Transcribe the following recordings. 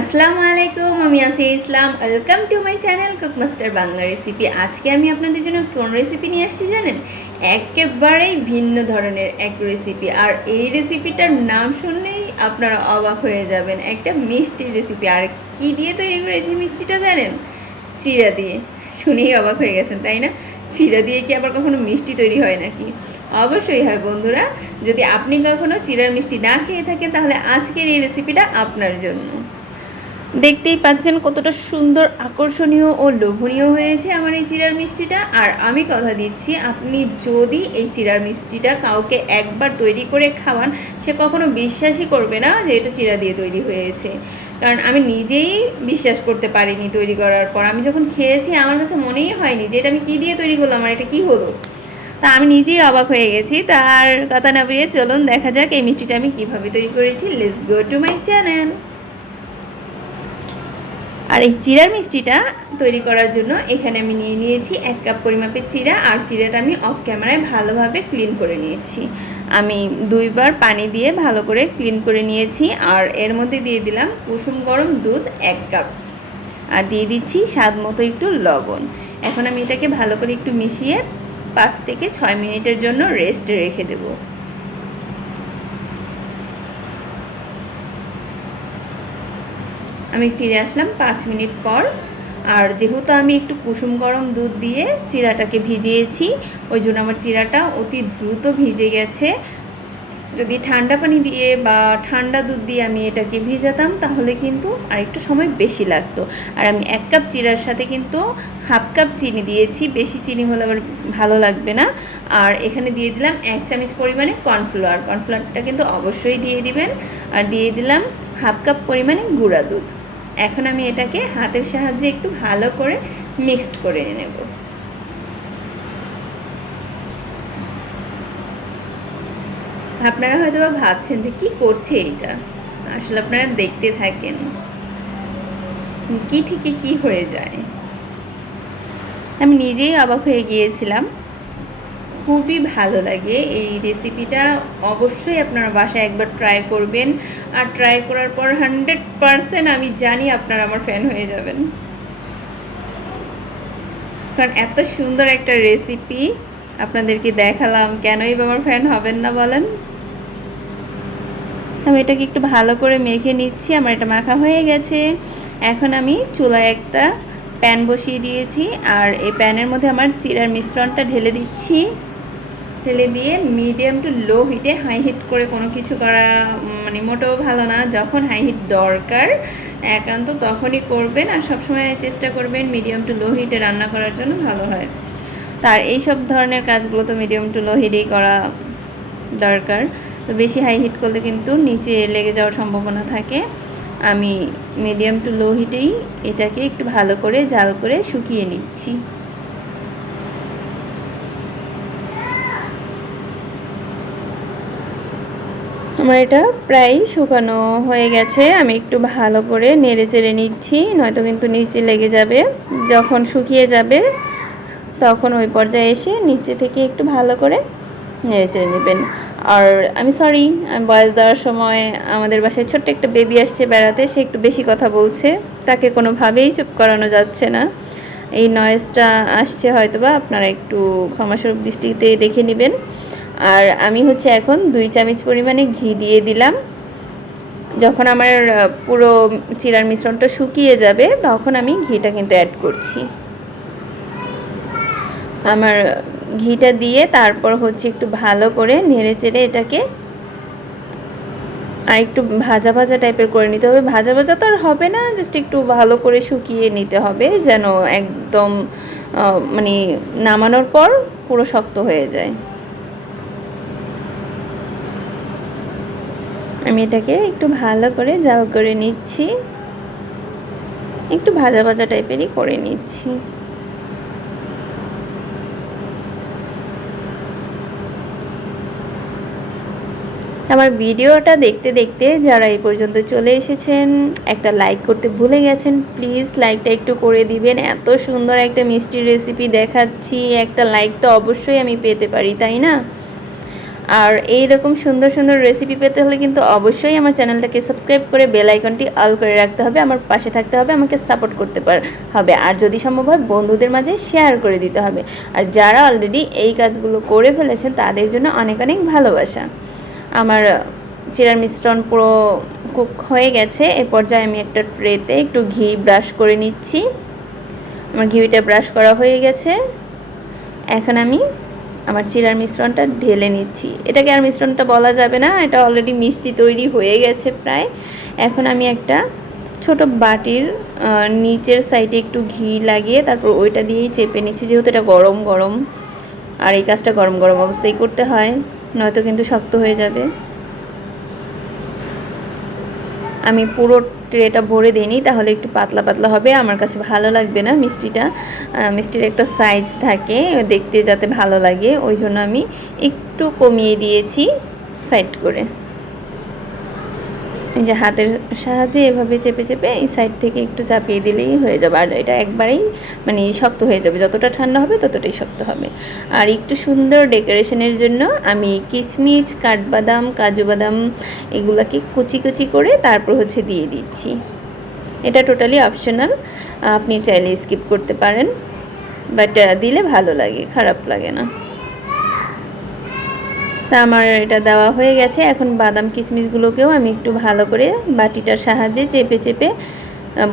আসসালামু আলাইকুম, আমি Asi Islam. Welcome to my channel Cook Master Bangla recipe. আজকে আমি আপনাদের জন্য কোন রেসিপি নিয়ে আসছি জানেন? একেবারেই ভিন্ন ধরনের এক রেসিপি, আর এই রেসিপিটার নাম শুনলেই আপনারা অবাক হয়ে যাবেন। একটা মিষ্টির রেসিপি। আর কি দিয়ে তৈরি করেছি মিষ্টিটা জানেন? চিড়া দিয়ে। শুনেই অবাক হয়ে গেছেন, তাই না? চিড়া দিয়ে কি আবার কখনো মিষ্টি তৈরি হয় নাকি? অবশ্যই হয় বন্ধুরা। যদি আপনি কখনো চিড়ার মিষ্টি না খেয়ে থাকেন তাহলে আজকের এই রেসিপিটা আপনার জন্য। দেখতেই পাচ্ছেন কতটা সুন্দর, আকর্ষণীয় ও লোভনীয় হয়েছে আমার এই চিড়ার মিষ্টিটা। আর আমি কথা দিচ্ছি, আপনি যদি এই চিড়ার মিষ্টিটা কাউকে একবার তৈরি করে খাওয়ান, সে কখনো বিশ্বাসই করবে না যে এটা চিড়া দিয়ে তৈরি হয়েছে। কারণ আমি নিজেই বিশ্বাস করতে পারিনি তৈরি করার পর। আমি যখন খেয়েছি আমার কাছে মনেই হয়নি যে এটা আমি কী দিয়ে তৈরি করলাম, আর এটা কী হলো। তা আমি নিজেই অবাক হয়ে গেছি। তার কথা না বেরিয়ে চলুন দেখা যাক এই মিষ্টিটা আমি কীভাবে তৈরি করেছি। Let's go to my channel. আর এই চিড়ার মিষ্টিটা তৈরি করার জন্য এখানে আমি নিয়ে নিয়েছি 1 কাপ পরিমাপের চিড়া। আর চিড়াটা আমি অফ ক্যামেরায় ভালোভাবে ক্লিন করে নিয়েছি। আমি 2বার পানি দিয়ে ভালো করে ক্লিন করে নিয়েছি। আর এর মধ্যে দিয়ে দিলাম কুসুম গরম দুধ 1 কাপ, আর দিয়ে দিচ্ছি স্বাদ মতো একটু লবণ। এখন আমি এটাকে ভালো করে একটু মিশিয়ে 5 থেকে 6 মিনিটের জন্য রেস্টে রেখে দেবো। আমি ফিরে আসলাম 5 মিনিট পর। আর যেহেতু আমি একটু কুসুম গরম দুধ দিয়ে চিড়াটাকে ভিজিয়েছি, ওই জন্য আমার চিড়াটা অতি দ্রুত ভিজে গেছে। যদি ঠান্ডা পানি দিয়ে বা ঠান্ডা দুধ দিয়ে আমি এটাকে ভিজাতাম তাহলে কিন্তু আরেকটু সময় বেশি লাগতো। আর আমি 1 কাপ চিড়ার সাথে কিন্তু হাফ কাপ চিনি দিয়েছি, বেশি চিনি হলে আবার ভালো লাগবে না। আর এখানে দিয়ে দিলাম 1 চামচ পরিমাণে কর্নফ্লাওয়ার। কর্নফ্লাওয়ারটা কিন্তু অবশ্যই দিয়ে দিবেন। আর দিয়ে দিলাম হাফ কাপ পরিমাণে গুঁড়া দুধ। এখন আমি এটাকে হাতের সাহায্যে একটু ভালো করে মিক্সড করে নেব। আপনারা হয়তো বা ভাবছেন যে কি করছে এইটা। আসলে আপনারা দেখতে থাকেন কি থেকে কি হয়ে যায়। আমি নিজেই অবাক হয়ে গিয়েছিলাম। খুবই ভালো লাগে এই রেসিপিটা। অবশ্যই আপনারা বাসায় একবার ট্রাই করবেন। আর ট্রাই করার পর 100% আমি জানি আপনারা আমার ফ্যান হয়ে যাবেন। কারণ এত সুন্দর একটা রেসিপি আপনাদেরকে দেখালাম, কেনই বা আমার ফ্যান হবেন না বলেন? আমি এটাকে একটু ভালো করে মেখে নিচ্ছি। আমার এটা মাখা হয়ে গেছে। এখন আমি চুলায় একটা প্যান বসিয়ে দিয়েছি। আর এই প্যানের মধ্যে আমার চিড়ার মিশ্রণটা ঢেলে দিচ্ছি। ঢেলে দিয়ে মিডিয়াম টু লো হিটে, হাই হিট করে কোনো কিছু করা মানে মোটেও ভালো না। যখন হাই হিট দরকার একান্ত তখনই করবেন। আর সবসময় চেষ্টা করবেন মিডিয়াম টু লো হিটে রান্না করার জন্য, ভালো হয়। তার এই সব ধরনের কাজগুলো তো মিডিয়াম টু লো হিটেই করা দরকার। তো বেশি হাই হিট করলে কিন্তু নিচে লেগে যাওয়ার সম্ভাবনা থাকে। আমি মিডিয়াম টু লো হিটেই এটাকে একটু ভালো করে জাল করে শুকিয়ে নিচ্ছি। আমার এটা প্রায় শুকানো হয়ে গেছে। আমি একটু ভালো করে নেড়ে চেড়ে নিচ্ছি, নয়তো কিন্তু নিচে লেগে যাবে। যখন শুকিয়ে যাবে তখন ওই পর্যায়ে এসে নিচে থেকে একটু ভালো করে নেড়ে চেড়ে নেবেন। আর আমি সরি, আমি বয়স দেওয়ার সময় আমাদের বাসায় ছোট্ট একটা বেবি আসছে বেড়াতে, সে একটু বেশি কথা বলছে। তাকে কোনোভাবেই চুপ করানো যাচ্ছে না। এই নয়েজটা আসছে হয়তো বা, আপনারা একটু ক্ষমাসুলভ দৃষ্টিতে দেখে নেবেন। আর আমি এখন 2 চামচ পরিমাণে ঘি দিয়ে দিলাম। যখন আমার পুরো চিড়ার মিশ্রণটা শুকিয়ে যাবে তখন আমি ঘিটা কিন্তু অ্যাড করছি। আমার ঘিটা দিয়ে তারপর একটু ভালো করে নেড়ে চেড়ে এটাকে আর একটু ভাজা ভাজা টাইপের করে নিতে হবে। ভাজা ভাজা তো আর হবে না, জাস্ট একটু ভালো করে শুকিয়ে নিতে হবে যেন একদম মানে নামানোর পর পুরো শক্ত হয়ে যায়। আমি এটাকে একটু ভালো করে জাল করে নিচ্ছি, একটু ভাজা ভাজা টাইপেরই করে নিচ্ছি। আমার ভিডিওটা দেখতে দেখতে যারা এই পর্যন্ত চলে এসেছেন, একটা লাইক করতে ভুলে গেছেন, প্লিজ লাইকটা একটু করে দিবেন। এত সুন্দর একটা মিষ্টির রেসিপি দেখাচ্ছি, একটা লাইক তো অবশ্যই আমি পেতে পারি, তাই না? আর এই রকম সুন্দর সুন্দর রেসিপি পেতে হলে কিন্তু অবশ্যই আমার চ্যানেলটাকে সাবস্ক্রাইব করে বেল আইকনটি অল করে রাখতে হবে, আমার পাশে থাকতে হবে, আমাকে সাপোর্ট করতে হবে, আর যদি সম্ভব হয় বন্ধুদের মাঝে শেয়ার করে দিতে হবে। আর যারা অলরেডি এই কাজগুলো করে ফেলেছেন তাদের জন্য অনেক অনেক ভালোবাসা। আমার চিড়ার মিশ্রণ পুরো কুক হয়ে গেছে। এ পর্যায়ে আমি একটা ট্রেতে একটু ঘি ব্রাশ করে নিচ্ছি। আমার ঘিটা ব্রাশ করা হয়ে গেছে। এখন আমি আমার চিড়ার মিশ্রণটা ঢেলে নিচ্ছি। এটাকে আর মিশ্রণটা বলা যাবে না, এটা অলরেডি মিষ্টি তৈরি হয়ে গেছে প্রায়। এখন আমি একটা ছোট বাটির নিচের সাইডে একটু ঘি লাগিয়ে তারপর ওইটা দিয়েই চেপে নিচ্ছি, যেহেতু এটা গরম গরম, আর এই কাজটা গরম গরম অবস্থায় করতে হয়, নয়তো কিন্তু শক্ত হয়ে যাবে। আমি পুরো ট্রেটা ভরে দিইনি, তাহলে একটু পাতলা পাতলা হবে, আমার কাছে ভালো লাগবে না মিষ্টিটা। মিষ্টির একটা সাইজ থাকে দেখতে যাতে ভালো লাগে, ওই জন্য আমি একটু কমিয়ে দিয়েছি সাইড করে। এই যে হাতের সাহায্যে এভাবে চেপে চেপে এই সাইড থেকে একটু চাপিয়ে দিলেই হয়ে যাবে। আর এটা একবারেই মানে শক্ত হয়ে যাবে, যতটা ঠান্ডা হবে ততটাই শক্ত হবে। আর একটু সুন্দর ডেকোরেশনের জন্য আমি কিশমিশ, কাঠবাদাম, কাজু বাদাম এগুলাকে কুচি কুচি করে তারপর দিয়ে দিচ্ছি। এটা টোটালি অপশনাল, আপনি চাইলে স্কিপ করতে পারেন, বাট দিলে ভালো লাগে, খারাপ লাগে না। তা আমার এটা দেওয়া হয়ে গেছে। এখন বাদাম কিশমিশগুলোকেও আমি একটু ভালো করে বাটিটার সাহায্যে চেপে চেপে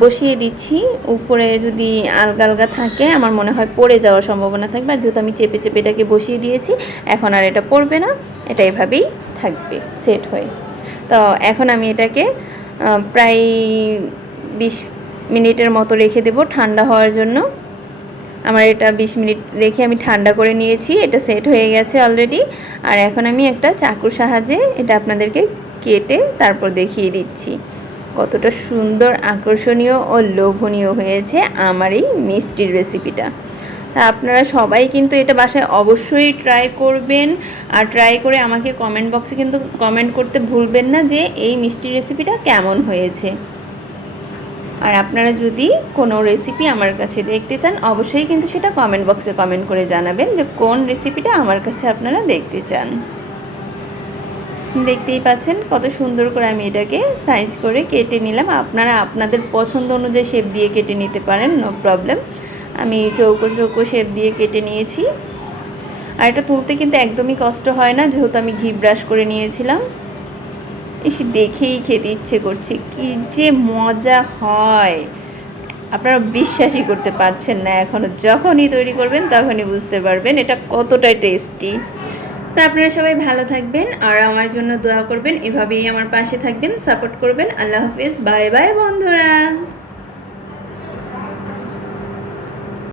বসিয়ে দিচ্ছি। উপরে যদি আলগা আলগা থাকে আমার মনে হয় পড়ে যাওয়ার সম্ভাবনা থাকবে, আর যেহেতু আমি চেপে চেপে এটাকে বসিয়ে দিয়েছি এখন আর এটা পড়বে না, এটা এভাবেই থাকবে সেট হয়ে। তো এখন আমি এটাকে প্রায় 20 মিনিটের মতো রেখে দেব ঠান্ডা হওয়ার জন্য। আমার এটা 20 মিনিট রেখে আমি ঠান্ডা করে নিয়েছি, এটা সেট হয়ে গেছে অলরেডি। আর এখন আমি একটা চাকুর সাহায্যে এটা আপনাদেরকে কেটে তারপর দেখিয়ে দিচ্ছি কতটা সুন্দর, আকর্ষণীয় ও লোভনীয় হয়েছে আমার এই মিষ্টির রেসিপিটা। তা আপনারা সবাই কিন্তু এটা বাসায় অবশ্যই ট্রাই করবেন, আর ট্রাই করে আমাকে কমেন্ট বক্সে কিন্তু কমেন্ট করতে ভুলবেন না যে এই মিষ্টির রেসিপিটা কেমন হয়েছে। আর আপনারা যদি কোনো রেসিপি আমার কাছে দেখতে চান অবশ্যই কিন্তু সেটা কমেন্ট বক্সে কমেন্ট করে জানাবেন যে কোন রেসিপিটা আমার কাছে আপনারা দেখতে চান। দেখতেই পাচ্ছেন কত সুন্দর করে আমি এটাকে সাইজ করে কেটে নিলাম। আপনারা আপনাদের পছন্দ অনুযায়ী শেপ দিয়ে কেটে নিতে পারেন, নো প্রবলেম। আমি চৌকো চৌকো শেপ দিয়ে কেটে নিয়েছি। আর এটা তুলতে কিন্তু একদমই কষ্ট হয় না, যেহেতু আমি ঘি ব্রাশ করে নিয়েছিলাম। এসে দেখেই খেতে ইচ্ছে করছে, কি যে মজা হয় আপনারা বিশ্বাসই করতে পারছেন না এখনও। যখনই তৈরি করবেন তখনই বুঝতে পারবেন এটা কতটা টেস্টি। তো আপনারা সবাই ভালো থাকবেন আর আমার জন্য দোয়া করবেন, এভাবেই আমার পাশে থাকবেন, সাপোর্ট করবেন। আল্লাহ হাফেজ, বাই বাই বন্ধুরা।